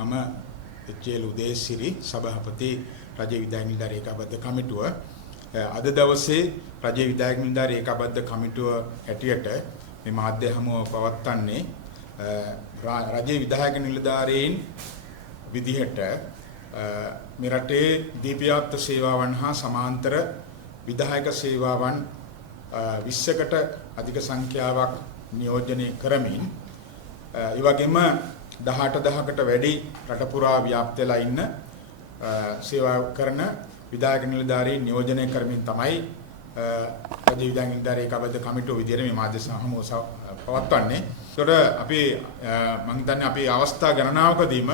මම එච්.එල්. උදේසිරි සභාපති රජයේ විධායක නිලධාරී ඒකාබද්ධ කමිටුව අද දවසේ රජයේ විධායක නිලධාරී ඒකාබද්ධ කමිටුව හැටියට මේ මාධ්‍ය හමුව පවත්වන්නේ රජයේ විධායක නිලධාරීන් විදිහට මේ රටේ දීප්තිමත් සේවාවන් හා සමාන්තර විධායක සේවාවන් 20කට අධික සංඛ්‍යාවක් නියෝජනය කරමින් ඒ වගේම 18000කට වැඩි රට පුරා ව්‍යාප්ත වෙලා ඉන්න සේවා කරන විධායක නිලධාරීන් නියෝජනය කරමින් තමයි රජයේ විධායක නිලධාරී ඒකාබද්ධ කමිටුව විදිහට මේ මාධ්‍ය සමුහ පවත්වන්නේ. ඒතකොට අපි මම හිතන්නේ අපි අවස්ථා ගණනාවකදීම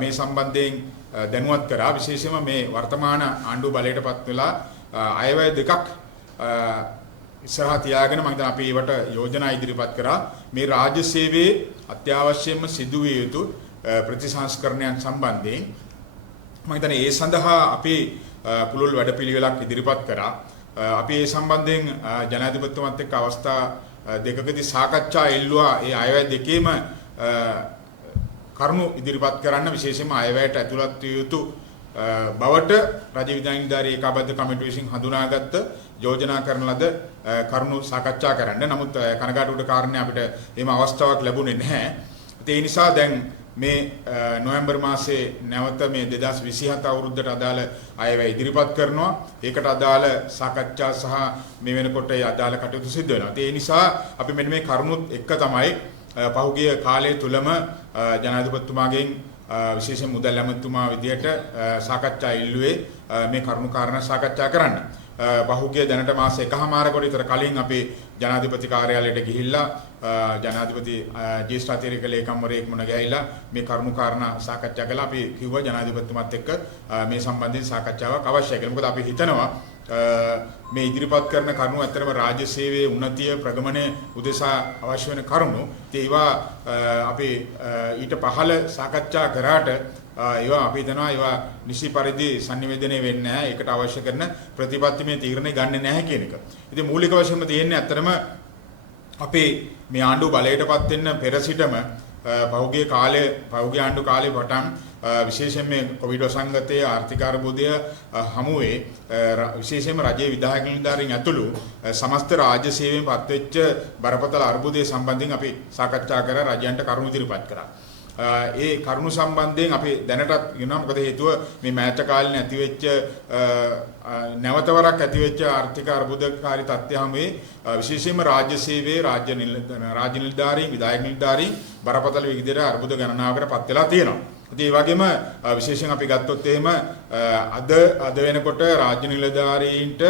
මේ සම්බන්ධයෙන් දැනුවත් කරා විශේෂයෙන්ම මේ වර්තමාන ආණ්ඩුව බලයටපත් වෙලා අයවැය දෙකක් ඉස්සරහා තියාගෙන මම හිතන අපි ඒවට යෝජනා ඉදිරිපත් කරා මේ රාජ්‍ය සේවයේ අත්‍යවශ්‍යම සිදුවිය යුතු ප්‍රතිසංස්කරණයන් සම්බන්ධයෙන් මම හිතන්නේ ඒ සඳහා අපි පුළුල් වැඩපිළිවෙලක් ඉදිරිපත් කරා අපි ඒ සම්බන්ධයෙන් ජනාධිපතිතුමත් එක්ක අවස්ථා දෙකකදී සාකච්ඡා එල්ලුවා ඒ අයවැය දෙකේම කරුණු ඉදිරිපත් කරන්න විශේෂයෙන්ම අයවැයට ඇතුළත් විය යුතු බවට රජයේ විධායක නිලධාරී ඒකාබද්ධ කමිටුව විසින් හඳුනාගත්ත යෝජනා කරන ලද කරුණු සාකච්ඡා කරන්න. නමුත් කනගාටුවට කාරණේ අපිට එහෙම අවස්ථාවක් ලැබුණේ නැහැ. ඒ නිසා දැන් මේ නොවැම්බර් මාසයේ නැවත මේ 2027 අවුරුද්දට අදාළ අයවැය ඉදිරිපත් කරනවා. ඒකට අදාළ සාකච්ඡා සහ මේ වෙනකොට ඒ අදාළ කටයුතු සිද්ධ වෙනවා. ඒ නිසා අපි මෙන්න මේ කරුණුත් එක්ක තමයි පහුගිය කාලය තුලම ජනාධිපතිතුමාගෙන් විශේෂයෙන් මුදල් ඇමතුමා විදියට සාකච්ඡා ඉල්ලුවේ මේ කරුණු කාරණා සාකච්ඡා කරන්න. පහුගිය දැනට මාස එකහමාරකට විතර කලින් අපි ජනාධිපති කාර්යාලයට ගිහිල්ලා ජනාධිපති ජ්‍යෙෂ්ඨ අතිරේක ලේකම්වරයෙක් මුණ ගැහිලා මේ කරුණු කාරණා සාකච්ඡා කළා. අපි කිව්වා ජනාධිපතිතුමත් එක්ක මේ සම්බන්ධයෙන් සාකච්ඡාවක් අවශ්‍යයි කියලා. මොකද අපි හිතනවා මේ ඉදිරිපත් කරන කරුණු ඇත්තටම රාජ්‍ය සේවයේ උන්නතිය ප්‍රගමනය උදෙසා අවශ්‍ය වෙන කරුණු. ඒවා අපි ඊට පහළ සාකච්ඡා කරාට ඒවා අපි හිතනවා ඒවා නිසි පරිදි sannivedanaya වෙන්නේ නැහැ. ඒකට අවශ්‍ය කරන ප්‍රතිපත්තිමය තීරණ ගන්නෙ නැහැ කියන එක. ඉතින් මූලික වශයෙන්ම තියෙන්නේ ඇත්තටම අපේ මේ ආණ්ඩුව බලයටපත් වෙන්න පෙර සිටම පහුගිය ආණ්ඩු කාලේ පටන් විශේෂයෙන් මේ කොවිඩ් වසංගතයේ ආර්ථික අර්බුදය හමුවේ විශේෂයෙන්ම රජයේ විධායක නිලධාරීන් ඇතුළු සමස්ත රාජ්‍ය සේවයෙන් පත්වෙච්ච බරපතල අර්බුදය සම්බන්ධයෙන් අපි සාකච්ඡා කර රජයන්ට කරුණු ඉදිරිපත් කරා. ඒ කරුණු සම්බන්ධයෙන් අපි දැනටත් කියනවා මොකද හේතුව මේ මෑත කාලේ ඇතිවෙච්ච නැවතවරක් ඇතිවෙච්ච ආර්ථික අර්බුදකාරී තත්ත්වය හැමේ විශේෂයෙන්ම රාජ්‍ය සේවයේ රාජ්‍ය නිලධාරීන් විධායක නිලධාරීන් බරපතල විදිහට අර්බුද ගණනාවකට පත් වෙලා තියෙනවා. ඉතින් ඒ වගේම විශේෂයෙන් අපි ගත්තොත් එහෙම අද වෙනකොට රාජ්‍ය නිලධාරීන්ට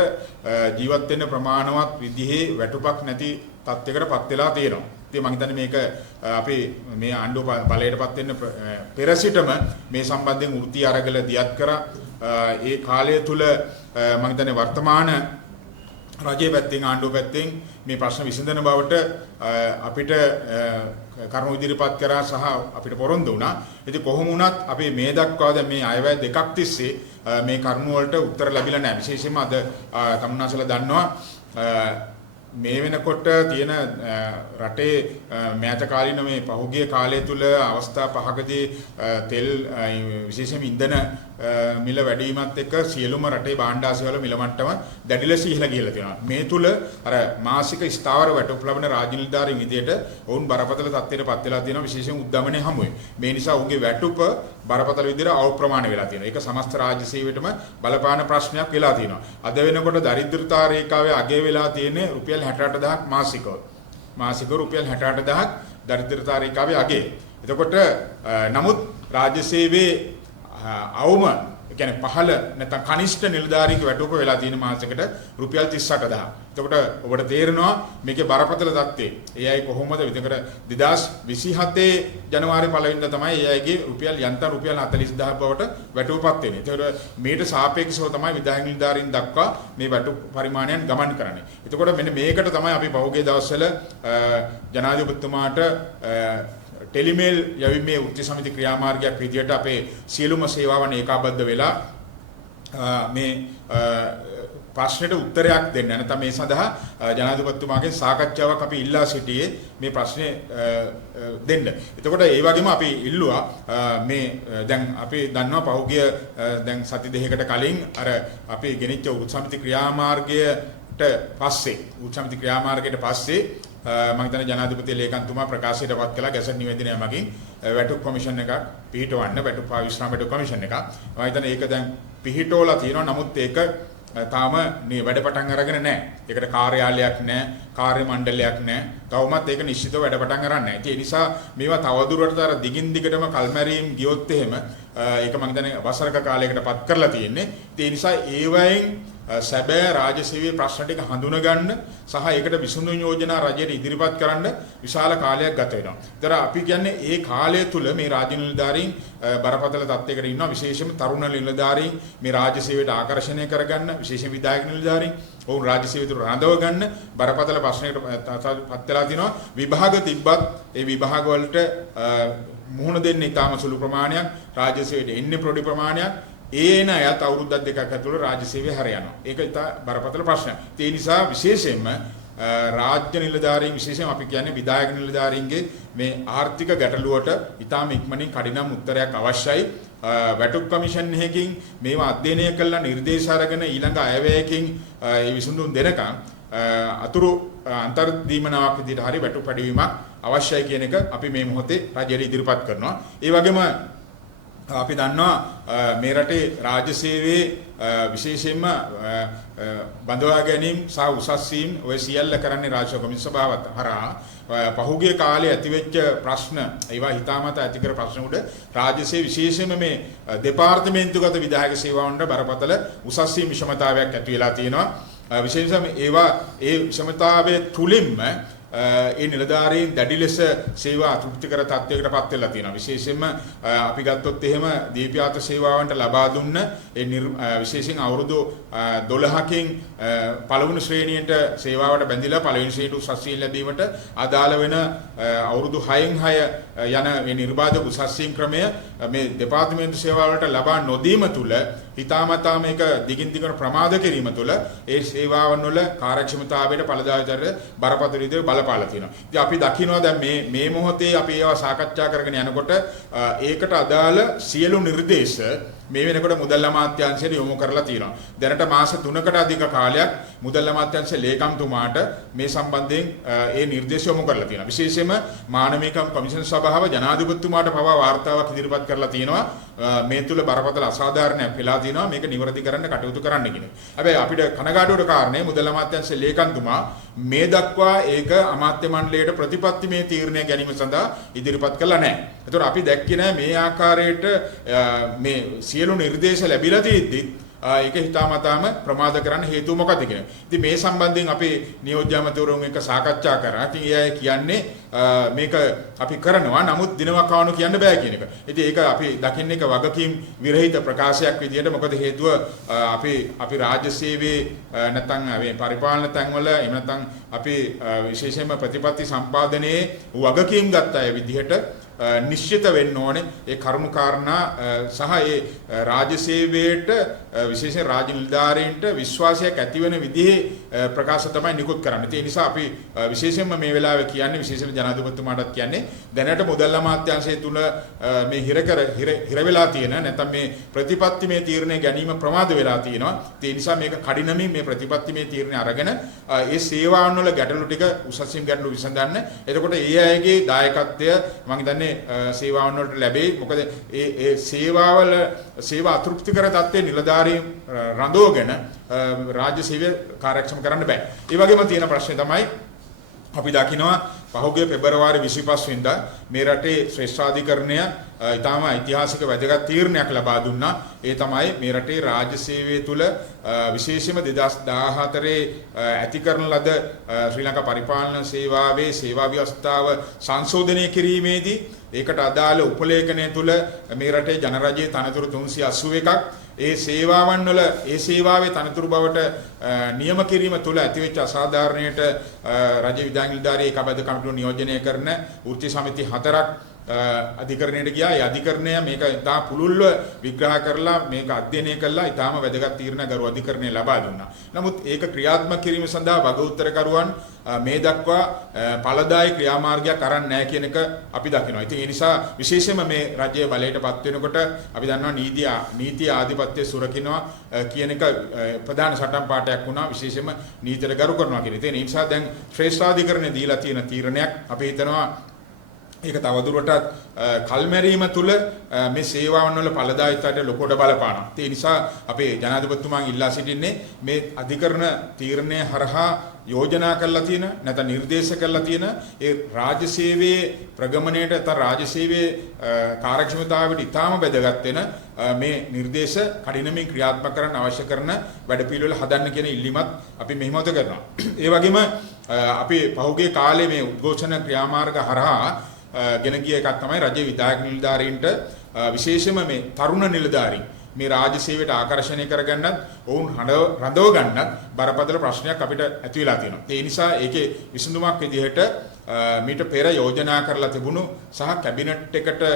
ජීවත් වෙන්න ප්‍රමාණවත් විදිහේ වැටුපක් නැති තත්යකට පත් වෙලා තියෙනවා. ඉතින් මම හිතන්නේ මේක අපි මේ ආණ්ඩුව බලයටපත් වෙන්න පෙර සිටම මේ සම්බන්ධයෙන් වෘත්ති අරගල දියත් කරා. ඒ කාලය තුල මම හිතන්නේ වර්තමාන රජයේ පැත්තෙන් ආණ්ඩුව පැත්තෙන් මේ ප්‍රශ්න විසඳන බවට අපිට කරුණු ඉදිරිපත් කරා සහ අපිට පොරොන්දු වුණා. ඉතින් කොහොම වුණත් අපි මේ දක්වා දැන් මේ අයවැය දෙකක් තිස්සේ මේ කරුණු වලට උත්තර ලැබිලා නැහැ. විශේෂයෙන්ම අද තමුන්නාසලා දන්නවා මේ වෙනකොට තියෙන රටේ මෑත කාලින මේ පහුගිය කාලය තුල අවස්ථා පහකදී තෙල් විශේෂයෙන්ම ඉන්ධන මිල වැඩි වීමත් එක්ක සියලුම රටේ භාණ්ඩාසේවල මිල මට්ටම දැඩි ලෙස ඉහළ ගිහිලා තියෙනවා. මේ තුල අර මාසික ස්ථාවර වැටුප් ලබන රාජ්‍ය නිලධාරීන් විදියට ඔවුන් බරපතල තත්ත්වයකටපත් වෙලා තියෙනවා විශේෂයෙන් උද්දමනයේ හමුවේ. මේ නිසා ඔවුන්ගේ වැටුප බරපතල විදියට අවප්‍රමාණ වෙලා තියෙනවා. ඒක සමස්ත රාජ්‍ය සේවයටම බලපාන ප්‍රශ්නයක් වෙලා තියෙනවා. අද වෙනකොට දරිද්‍රතා රේඛාවේ අගය වෙලා තියෙන්නේ රුපියල් 68000ක් මාසිකව. මාසිකව රුපියල් 68000ක් දරිද්‍රතා රේඛාවේ අගය. එතකොට නමුත් රාජ්‍ය සේවයේ අවම කියන්නේ පහළ නැත්නම් කනිෂ්ඨ නිලධාරීක වැටුප වෙලා තියෙන මාසයකට රුපියල් 38000. එතකොට ඔබට තේරෙනවා මේකේ බරපතල தත්ත්වය. ඒ අය කොහොමද විතර 2027 ජනවාරි 1 වෙනිදා තමයි ඒ අයගේ රුපියල් යන්තම් රුපියල් 40000 බවට වැටුපපත් වෙන්නේ. ඒතකොට මේට සාපේක්ෂව තමයි විධායක නිලධාරීන් දක්වා මේ වැටුප් පරිමාණයන් ගමන් කරන්නේ. එතකොට මෙන්න මේකට තමයි අපි පහුගිය දවස්වල ජනාධිපතිතුමාට ටෙලිමේල් යැවීමේ වෘත්ති සමිති ක්‍රියාමාර්ගයක් විදියට අපේ සියලුම සේවාවන් ඒකාබද්ධ වෙලා මේ ප්‍රශ්නෙට උත්තරයක් දෙන්න. නැත්නම් මේ සඳහා ජනාධිපතිතුමාගේ සාකච්ඡාවක් අපි ඉල්ලා සිටියේ මේ ප්‍රශ්නේ දෙන්න. එතකොට ඒ වගේම අපි ඉල්ලුවා මේ දැන් අපි දන්නවා පහුගිය දැන් සති දෙකකට කලින් අර අපි ගෙනිච්ච උත් සමිති ක්‍රියාමාර්ගයට පස්සේ මම හිතන්නේ ජනාධිපති ලේකම්තුමා ප්‍රකාශයට පත් කළා ගැසට් නිවේදනය මගින් වැටුප් කොමිෂන් එකක් පිහිටවන්න වැටුප් විශ්‍රාම වැටුප් කොමිෂන් එකක්. මම හිතන්නේ ඒක දැන් පිහිටවලා තියෙනවා. නමුත් ඒක තාම මේ වැඩ පටන් අරගෙන නැහැ. ඒකට කාර්යාලයක් නැහැ, කාර්ය මණ්ඩලයක් නැහැ. තවමත් ඒක නිශ්චිතව වැඩ පටන් අරන් නැහැ. ඒ නිසා මේවා තවදුරටත් අර දිගින් දිගටම කල්මැරීම් ගියොත් එහෙම ඒක මම හිතන්නේ වසරක කාලයකට පත් කරලා තියෙන්නේ. ඒ නිසා ඒ වයින් සැබෑ රාජ්‍ය සේවයේ ප්‍රශ්න ටික හඳුනගන්න සහ ඒකට විසඳුම් යෝජනා රජයට ඉදිරිපත් කරන්න විශාල කාලයක් ගත වෙනවා. ඒතර අපි කියන්නේ ඒ කාලය තුල මේ රාජ්‍ය නිලධාරීන් බරපතල තත්යකට ඉන්නවා. විශේෂයෙන්ම තරුණ නිලධාරීන් මේ රාජ්‍ය සේවයට ආකර්ෂණය කරගන්න, විශේෂයෙන් විධායක නිලධාරීන් ඔවුන් රාජ්‍ය සේවයට රඳව ගන්න බරපතල ප්‍රශ්නයකට පත් වෙලා තිනවා. විභාග තිබ්බත් ඒ විභාග වලට මුහුණ දෙන්න ඉතාම සුළු ප්‍රමාණයක්, රාජ්‍ය සේවයට එන්නේ පොඩි ප්‍රමාණයක්. ඒන අයත් අවුරුද්දක් දෙකක් ඇතුළත රාජ්‍ය සේවය හැර යනවා. ඒක ඉතා බරපතල ප්‍රශ්නයක්. ඒ නිසා විශේෂයෙන්ම රාජ්‍ය නිලධාරීන් විශේෂයෙන් අපි කියන්නේ විධායක නිලධාරීන්ගේ මේ ආර්ථික ගැටලුවට ඉතාම ඉක්මනින් කඩිනම් උත්තරයක් අවශ්‍යයි. වැටුප් කමිෂන් එකකින් මේවා අධ්‍යයනය කළා නිර්දේශ අරගෙන ඊළඟ අයවැයකින් ඒ විසඳුම් දෙනකම් අතුරු අන්තර්දීමනාවක් විදිහට හරි වැටුප් පැඩවීමක් අවශ්‍යයි කියන එක අපි මේ මොහොතේ රජයට ඉදිරිපත් කරනවා. ඒ වගේම අපි දන්නවා මේ රටේ රාජ්‍ය සේවයේ විශේෂයෙන්ම බඳවා ගැනීම සහ උසස් වීම ඔය සියල්ල කරන්නේ රාජ්‍ය කොමිසම සභාවත් හරහා පහුගිය කාලේ ඇතිවෙච්ච ප්‍රශ්න ඒවා හිතාමතා ඇති කර ප්‍රශ්න උඩ රාජ්‍ය සේවය විශේෂයෙන්ම මේ දෙපාර්තමේන්තුගත විධායක සේවාවන්ට බරපතල උසස් වීම විෂමතාවයක් ඇති වෙලා තියෙනවා. විශේෂයෙන්ම ඒවා ඒ විෂමතාවයේ තුලින්ම ඒ නිලධාරීන් දැඩි ලෙස සේවා අතෘප්තිකර තත්ත්වයකට පත් වෙලා තියෙනවා. විශේෂයෙන්ම අපි ගත්තොත් එහෙම දීප්‍යාත සේවාවන්ට ලබා දුන්න ඒ විශේෂයෙන් අවුරුදු 12කින් පළවෙනි ශ්‍රේණියට සේවාවට බැඳිලා පළවෙනි ශ්‍රේණියට උසස් වීම ලැබීමට අදාළ වෙන අවුරුදු 6න් 6 යන මේ නිර්බාධක උසස් වීම ක්‍රමය මේ දෙපාර්තමේන්තු සේවාවලට ලබා නොදීම තුල හිතාමතා මේක දිගින් දිගට ප්‍රමාද කිරීම තුල ඒ සේවාවන් වල කාර්යක්ෂමතාවයට පළදායීතරට බරපතල විදිහට බලපාලා තියෙනවා. ඉතින් අපි දකිනවා දැන් මේ මොහොතේ අපි ඒවා සාකච්ඡා කරගෙන යනකොට ඒකට අදාළ සියලු නිර්දේශ මේ වෙනකොට මුදල් අමාත්‍යාංශයට යොමු කරලා තියෙනවා. දැනට මාස 3කට අධික කාලයක් මුදල් අමාත්‍යාංශ ලේකම්තුමාට මේ සම්බන්ධයෙන් ඒ නිර්දේශ යොමු කරලා තියෙනවා. විශේෂයෙන්ම මානවිකම් කොමිෂන් සභාව ජනාධිපතිතුමාට පවා වාර්තාවක් ඉදිරිපත් කරලා තියෙනවා. මේ තුල බරපතල අසාධාරණයක් වෙලා තියෙනවා. මේක නිවැරදි කරන්න කටයුතු කරන්න කියන. හැබැයි අපිට කනගාටුවට කාරණේ මුදල් අමාත්‍යාංශ ලේකම්තුමා මේ දක්වා ඒක අමාත්‍ය මණ්ඩලයට ප්‍රතිපත්තිමය තීරණය ගැනීම සඳහා ඉදිරිපත් කළා නැහැ. ඒතකොට අපි දැක්කේ නැහැ මේ ආකාරයට මේ සියලු නිර්දේශ ලැබිලා තියෙද්දි ඒක හිතාමතාම ප්‍රමාද කරන්න හේතුව මොකක්ද කියන. ඉතින් මේ සම්බන්ධයෙන් අපි නියෝජ්‍ය අමාත්‍යවරුන් එක්ක සාකච්ඡා කරා. ඉතින් ඒ අය කියන්නේ මේක අපි කරනවා නමුත් දිනවක් කවණු කියන්න බෑ කියන එක. ඉතින් ඒක අපි දකින්න එක වගකීම් විරහිත ප්‍රකාශයක් විදියට මොකද හේතුව අපි රාජ්‍ය සේවයේ නැත්නම් මේ පරිපාලන තැන්වල එහෙම නැත්නම් අපි විශේෂයෙන්ම ප්‍රතිපත්ති සම්පාදනයේ වගකීම් ගත්ත අය විදිහට නිශ්චිත වෙන්න ඕනේ ඒ කරුණු කාරණා සහ ඒ රාජ්‍ය සේවයට විශේෂයෙන් රාජ්‍ය නිලධාරීන්ට විශ්වාසයක් ඇති වෙන විදිහේ ප්‍රකාශ තමයි නිකුත් කරන්නේ. ඒ නිසා අපි විශේෂයෙන්ම මේ වෙලාවේ කියන්නේ විශේෂයෙන් ජනාධිපතිතුමාටත් කියන්නේ දැනට මුදල් අමාත්‍යාංශය තුල මේ හිර වෙලා තියෙන නැත්නම් මේ ප්‍රතිපත්තිමය තීරණය ගැනීම ප්‍රමාද වෙලා තියෙනවා. ඒ නිසා මේක කඩිනමින් මේ ප්‍රතිපත්තිමය තීරණය අරගෙන ඒ සේවාවන් වල ගැටලු ටික උසස්වීම් ගැටලු විසඳන්න. එතකොට ඒ අයගේ දායකත්වය මම හිතන්නේ සේවාවන් වලට ලැබෙයි. මොකද ඒ සේවා අතෘප්තිකර තත්ත්වයේ නිලධාරීන් රඳවගෙන රාජ්‍ය සේවය කාර්යක්ෂම කරන්න බෑ. ඒ වගේම තියෙන ප්‍රශ්නේ තමයි අපි දකිනවා පහුගිය පෙබරවාරි 25 වෙනිදා මේ රටේ ශ්‍රේෂ්ඨාධිකරණය ඊටාම ඓතිහාසික වැදගත් තීරණයක් ලබා දුන්නා. ඒ තමයි මේ රටේ රාජ්‍ය සේවය තුල විශේෂයෙන්ම 2014 ඇති කරන ලද ශ්‍රී ලංකා පරිපාලන සේවාවේ සේවා ව්‍යවස්ථාව සංශෝධනය කිරීමේදී ඒකට අදාළ උපලේඛනය තුල මේ රටේ ජනරජයේ තනතුරු 381ක් ඒ සේවාවන් වල ඒ සේවාවේ තනතුරු බවට නියම කිරීම තුළ ඇතිවෙච්ච අසාධාරණයට රජ විධායක නිලධාරී ඒකබද්ධ කමිටුව නියෝජනය කරන වෘත්ති සමිති 4ක් අධිකරණයට ගියා. ඒ අධිකරණය මේක ඉතා පුළුල්ව විග්‍රහ කරලා මේක අධ්‍යයනය කළා ඉතාම වැදගත් තීරණ ගරු අධිකරණය ලබා දුන්නා. නමුත් ඒක ක්‍රියාත්මක කිරීම සඳහා වග උත්තරකරුවන් මේ දක්වා ඵලදායී ක්‍රියාමාර්ගයක් අරන් නැහැ කියන එක අපි දකිනවා. ඉතින් ඒ නිසා විශේෂයෙන්ම මේ රජයේ බලයටපත් වෙනකොට අපි දන්නවා නීති ආධිපත්‍ය සුරකින්නවා කියන එක ප්‍රධාන සටන් පාඨයක් වුණා. විශේෂයෙන්ම නීතියට ගරු කරනවා කියන. ඒ නිසා දැන් ශ්‍රේෂ්ඨාධිකරණය දීලා තියෙන තීරණයක් අපි හිතනවා ඒක තවදුරටත් කල්මැරීම තුළ මේ සේවාවන් වල ඵලදායීත්වයට ලොකුට බලපානවා. ඒ නිසා අපේ ජනාධිපතිතුමාන් ඉල්ලා සිටින්නේ මේ අධිකරණ තීරණය හරහා යෝජනා කරලා තියෙන නැත්නම් නිර්දේශ කරලා තියෙන ඒ රාජ්‍ය සේවයේ ප්‍රගමණයට නැත්නම් රාජ්‍ය සේවයේ කාර්යක්ෂමතාවයට ඉතාම වැදගත් වෙන මේ නිර්දේශ කඩිනමින් ක්‍රියාත්මක කරන්න අවශ්‍ය කරන වැඩපිළිවෙල හදන්න කියන ඉල්ලීමත් අපි මෙහිමත කරනවා. ඒ වගේම අපි පහුගිය කාලේ මේ උද්ඝෝෂණ ක්‍රියාමාර්ග හරහා ගෙන ගිය එකක් තමයි රජයේ විධායක නිලධාරීන්ට විශේෂයෙන්ම මේ තරුණ නිලධාරීන් මේ රාජ්‍ය සේවයට ආකර්ෂණය කරගන්නත් ඔවුන් රඳව ගන්නත් බරපතල ප්‍රශ්නයක් අපිට ඇති වෙලා තියෙනවා. ඒ නිසා ඒකේ විසඳුමක් විදිහට මීට පෙර යෝජනා කරලා තිබුණු සහ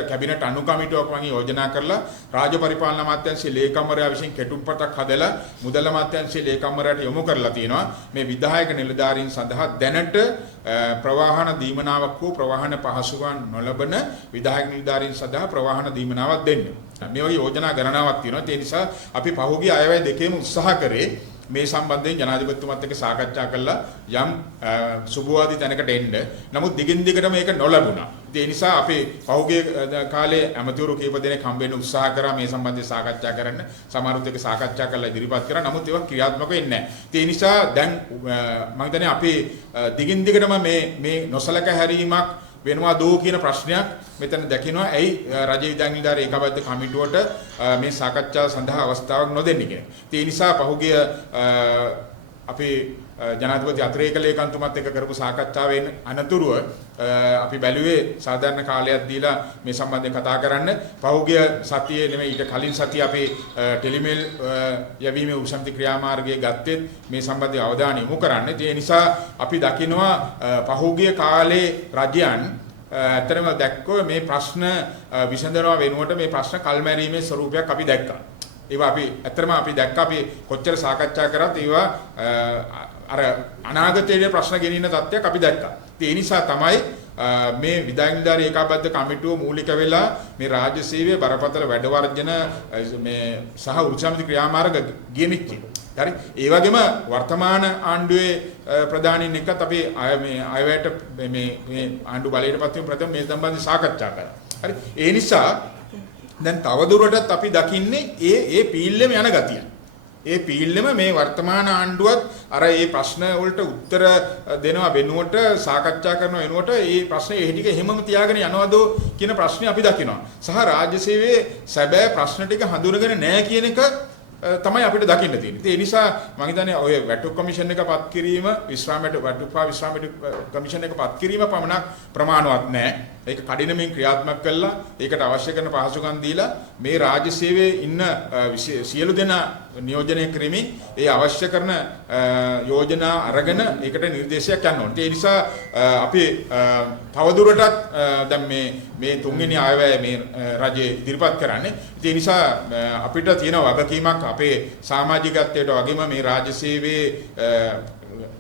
කැබිනට් අනු කමිටුවක් වගේ යෝජනා කරලා රාජ්‍ය පරිපාලන අමාත්‍යාංශයේ ලේකම්වරයා විසින් කෙටුම්පතක් හදලා මුදල් අමාත්‍යාංශයේ ලේකම්වරයාට යොමු කරලා තියෙනවා. මේ විධායක නිලධාරීන් සඳහා දැනට ප්‍රවාහන දීමනාවක් හෝ ප්‍රවාහන පහසුකම් නොලබන විධායක නිලධාරීන් සඳහා ප්‍රවාහන දීමනාවක් දෙන්න. මේ වගේ යෝජනා ගණනාවක් තියෙනවා. ඒ නිසා අපි පහුගිය අයවැය දෙකේම උත්සාහ කරේ මේ සම්බන්ධයෙන් ජනාධිපතිතුමත් එක්ක සාකච්ඡා කළා යම් සුබවාදී තැනකට එන්න. නමුත් දිගින් දිගටම ඒක නොලැබුණා. ඒ නිසා අපි පහුගිය කාලේ ඇමතිවරු කීප දෙනෙක් හම්බ වෙන්න උත්සාහ කරා මේ සම්බන්ධයෙන් සාකච්ඡා කරන්න. සමහරුත් එක්ක සාකච්ඡා කරලා ඉදිරිපත් කරා. නමුත් ඒවා ක්‍රියාත්මක වෙන්නේ නැහැ. ඒ නිසා දැන් මම හිතන්නේ අපි දිගින් දිගටම මේ නොසලකා හැරීමක් වෙනවා දෝ කියන ප්‍රශ්නයක් මෙතන දකිනවා. ඇයි රජයේ විධායක නිලධාරී ඒකාබද්ධ කමිටුවට මේ සාකච්ඡාව සඳහා අවස්ථාවක් නොදෙන්නේ කියලා. ඒ නිසා පහුගිය අපේ ජනාධිපති අතිරේක ලේකම්තුමත් එක්ක කරපු සාකච්ඡාවෙන් අනතුරුව අපි බැලුවේ සාධාරණ කාලයක් දීලා මේ සම්බන්ධයෙන් කතා කරන්න. පහුගිය සතියේ නෙමෙයි ඊට කලින් සතියේ අපි ටෙලිමේල් යැවීමේ උපසමිති ක්‍රියාමාර්ගයේ ගත්තෙත් මේ සම්බන්ධව අවධානය යොමු කරන්න. ඒ නිසා අපි දකිනවා පහුගිය කාලේ රජයන් ඇත්තටම දැක්කෝ මේ ප්‍රශ්න විසඳනවා වෙනුවට මේ ප්‍රශ්න කල්මැරීමේ ස්වරූපයක් අපි දැක්කා. ඒවා අපි ඇත්තටම අපි දැක්කා අපි කොච්චර සාකච්ඡා කරත් ඒවා අර අනාගතයේ ප්‍රශ්න ගෙනින්න තත්ත්වයක් අපි දැක්කා. ඒ නිසා තමයි මේ විධායක නිලධාරී ඒකාබද්ධ කමිටුව මූලික වෙලා මේ රාජ්‍ය සේවයේ බරපතල වැඩ වර්ජන මේ සහ උරුසමිති ක්‍රියාමාර්ග ගෙනිච්චි. හරි. ඒ වගේම වර්තමාන ආණ්ඩුවේ ප්‍රධානීන් එක්කත් අපි මේ අයවැයට මේ ආණ්ඩු බලයටපත් වීම ප්‍රථම මේ සම්බන්ධව සාකච්ඡා කරා. හරි. ඒ නිසා දැන් තවදුරටත් අපි දකින්නේ ඒ පීල්ලෙම යන ගතිය. ඒ පීල්ලෙම මේ වර්තමාන ආණ්ඩුවත් අර මේ ප්‍රශ්න වලට උත්තර දෙනවා වෙනුවට සාකච්ඡා කරන වෙනුවට මේ ප්‍රශ්නේ ඒ ටික එහෙමම තියාගෙන යනවද කියන ප්‍රශ්නේ අපි දකිනවා. සහ රාජ්‍ය සේවයේ සැබෑ ප්‍රශ්න ටික හඳුනගෙන නැහැ කියන එක තමයි අපිට දකින්න තියෙන්නේ. ඒ නිසා මම හිතන්නේ ඔය වැටුප් කමිෂන් එක පත් කිරීම විශ්‍රාමයට කමිෂන් එක පත් කිරීම පමණක් ප්‍රමාණවත් නැහැ. ඒක කඩිනමින් ක්‍රියාත්මක කළා ඒකට අවශ්‍ය කරන පහසුකම් දීලා මේ රාජ්‍ය සේවයේ ඉන්න සියලු දෙනා නියෝජනය කිරීමේ ඒ අවශ්‍ය කරන යෝජනා අරගෙන ඒකට නිර්දේශයක් යන්න ඕනේ. ඒ නිසා අපි තවදුරටත් දැන් මේ තුන්වෙනි ආයවැය මේ රජයේ ඉදිරිපත් කරන්නේ. ඒ නිසා අපිට තියෙන වගකීමක් අපේ සමාජිකත්වයට වගේම මේ රාජ්‍ය සේවයේ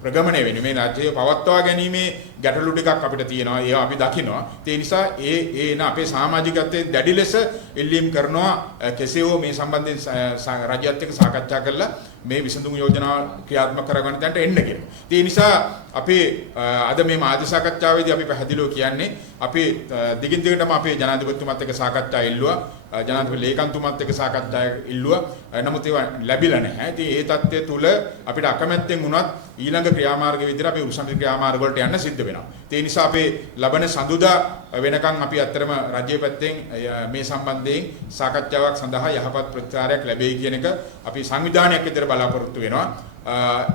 ප්‍රගමණය වෙන්නේ මේ රාජ්‍යය පවත්වා ගැනීමේ ගැටලු ටිකක් අපිට තියෙනවා. ඒවා අපි දකිනවා. ඒ නිසා ඒන අපේ සමාජිකත්වයේ දැඩි ලෙස ඉල්ලීම් කරනවා කෙසේ හෝ මේ සම්බන්ධයෙන් රජයත් එක්ක සාකච්ඡා කරලා මේ විසඳුම් යෝජනා ක්‍රියාත්මක කරගන්න තැනට එන්න කියලා. ඒ නිසා අපි අද මේ මාධ්‍ය සාකච්ඡාවේදී අපි පැහැදිලිව කියන්නේ අපි දිගින් දිගටම අපේ ජනාධිපතිතුමත් එක්ක සාකච්ඡා ඉල්ලුවා. ජනාධිපති ලේකම්තුමත් එක්ක සාකච්ඡා ඉල්ලුවා. නමුත් ඒවා ලැබිලා නැහැ. ඉතින් ඒ தත්ත්වය තුල අපිට අකමැත්තෙන් වුණත් ඊළඟ ක්‍රියාමාර්ග විදිහට අපි උසම ක්‍රියාමාර්ග වලට යන්න සිද්ධ වෙනවා. ඒ නිසා අපේ ලබන සඳුදා වෙනකන් අපි අත්‍තරම රජයේ පැත්තෙන් මේ සම්බන්ධයෙන් සාකච්ඡාවක් සඳහා යහපත් ප්‍රතිචාරයක් ලැබෙයි කියන එක අපි සංවිධානයක් විදිහට බලාපොරොත්තු වෙනවා.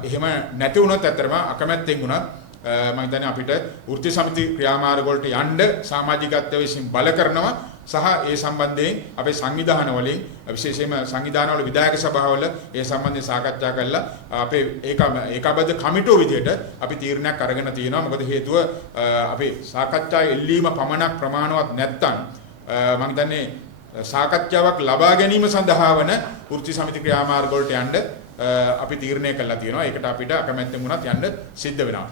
එහෙම නැති වුණොත් අත්‍තරම අකමැත්තෙන් වුණත් මම හිතන්නේ අපිට වෘත්ති සමිති ක්‍රියාමාර්ග වලට යන්න සමාජිකත්වයේ විසින් බල කරනවා. සහ ඒ සම්බන්ධයෙන් අපේ සංවිධාන වලින් විශේෂයෙන්ම සංවිධානවල විධායක සභාවල ඒ සම්බන්ධයෙන් සාකච්ඡා කරලා අපේ ඒකාබද්ධ කමිටුව විදිහට අපි තීරණයක් අරගෙන තියෙනවා. මොකද හේතුව අපේ සාකච්ඡා එල්ලීම පමණක් ප්‍රමාණවත් නැත්නම් මම හිතන්නේ සාකච්ඡාවක් ලබා ගැනීම සඳහා වන වෘත්ති සමිති ක්‍රියාමාර්ග වලට යන්න අපි තීරණය කළා තියෙනවා. ඒකට අපිට අකමැත්තෙන් වුණත් යන්න සිද්ධ වෙනවා.